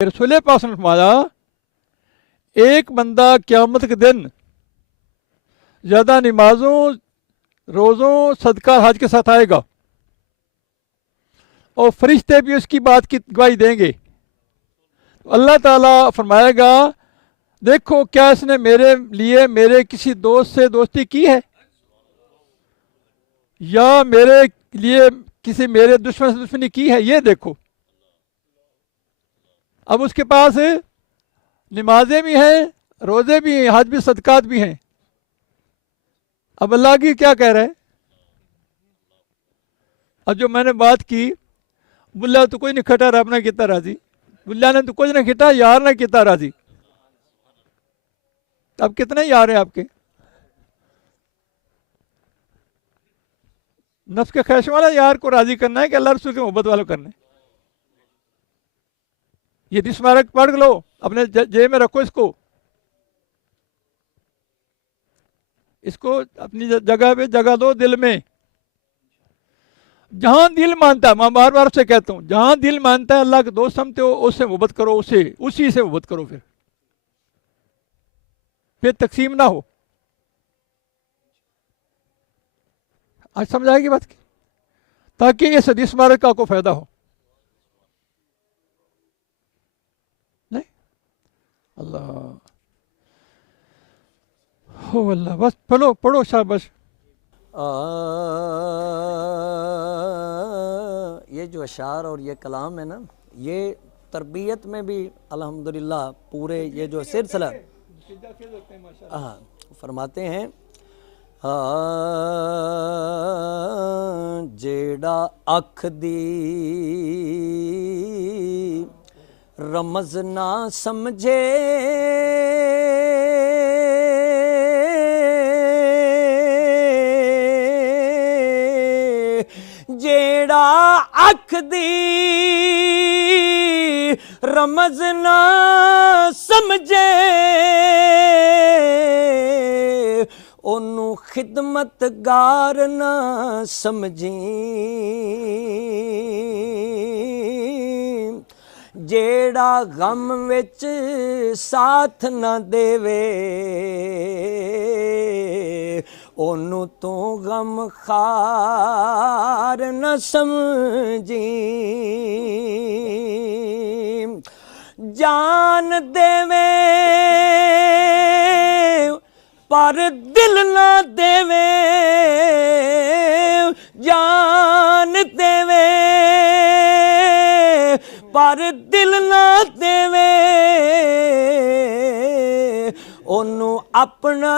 रसूल पाक ने फरमाया एक बंदा क़यामत के दिन ज़्यादा नमाजों रोज़ों सदका हज के साथ आएगा और फरिश्ते भी उसकी बात की गवाही देंगे। तो अल्लाह ताला फरमाएगा देखो क्या इसने मेरे लिए मेरे किसी दोस्त से दोस्ती की है या मेरे लिए किसी मेरे दुश्मन से दुश्मनी की है, ये देखो। अब उसके पास नमाजें भी हैं, रोज़े भी हैं, हज भी, सदकात भी हैं। अब अल्लाह की क्या कह रहा है? अब जो मैंने बात की बुल्ला तो कोई नहीं खटा रब ने किता राजी, बुल्ला ने तो कुछ नहीं खिटा यार ने किता राजी। अब कितने यार हैं आपके? नफ्स के ख्वाहिश वाला यार को राजी करना है कि अल्लाह रसूल के मोहब्बत वालों करना है। ये स्मारक पढ़ लो, अपने जेब में रखो, इसको अपनी जगह पे जगह दो दिल में। जहां दिल मानता है, मैं बार बार से कहता हूं, जहां दिल मानता है अल्लाह के दोस्त समझते हो, उससे मोहब्बत करो, उसी से मोहब्बत करो। फिर तकसीम ना हो। आज समझ आएगी बात की, ताकि इस हदीस मुबारक का आपको फायदा हो। नहीं अल्लाह हो अल्लाह, बस पढ़ो पढ़ो शाबाश। ये जो अशार और ये कलाम है ना, ये तरबियत में भी अल्हम्दुलिल्लाह पूरे ये जो सिलसिला फरमाते हैं जेड़ा अख दी रमज ना समझे जेड़ा अख दी रमज ना समझे ओनू खिदमतगार ना समझी जेड़ा गम विच साथ ना देवे ओनू तो गम खार न समझी जान देवे पर दिल ना देवे जान देवे पर दिल ना देवे ओनू अपना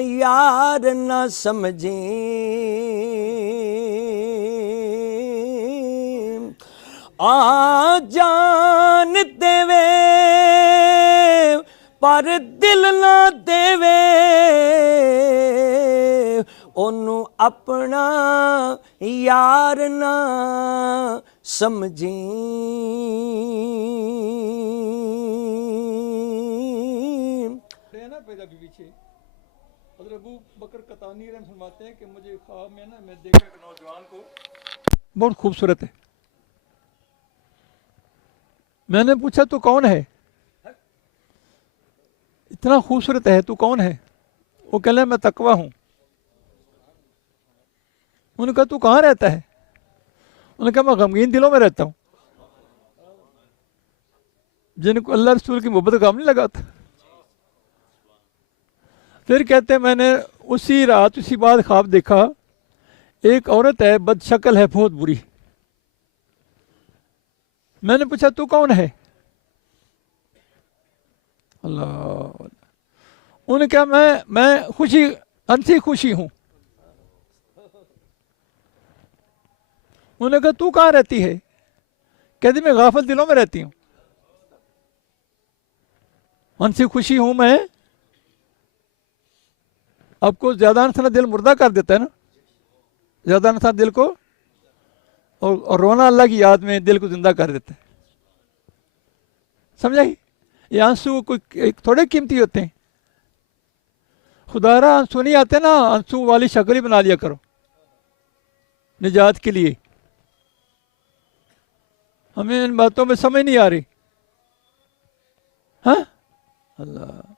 यार न समझी आ जान देवे पर दिल न देवे ओनू अपना यार न समझी अबू बकर कतानी फरमाते हैं कि मुझे ख्वाब में ना मैं देखा कि नौजवान को बहुत खूबसूरत है। मैंने पूछा तू कौन है, इतना खूबसूरत है, तू कौन है? वो कह रहा मैं तकवा हूं। उन्होंने कहा तू कहाँ रहता है? उन्होंने कहा मैं गमगीन दिलों में रहता हूं, जिनको अल्लाह रसूल की मोहब्बत काम नहीं लगाता। फिर कहते हैं मैंने उसी रात उसी बाद ख्वाब देखा, एक औरत है बदशक्ल है बहुत बुरी। मैंने पूछा तू कौन है? अल्लाह। उन्होंने कहा मैं खुशी अंसी खुशी हूं। उन्होंने कहा तू कहाँ रहती है? कहती मैं गाफिल दिलों में रहती हूं। अंसी खुशी हूं मैं। आपको ज्यादा नशा दिल मुर्दा कर देता है ना, ज्यादा नशा दिल को, और रोना अल्लाह की याद में दिल को जिंदा कर देता है। समझाई? ये आंसू कोई थोड़े कीमती होते हैं। खुदारा आंसू नहीं आते ना, आंसू वाली शक्ल ही बना लिया करो निजात के लिए। हमें इन बातों में समझ नहीं आ रही। हाँ अल्लाह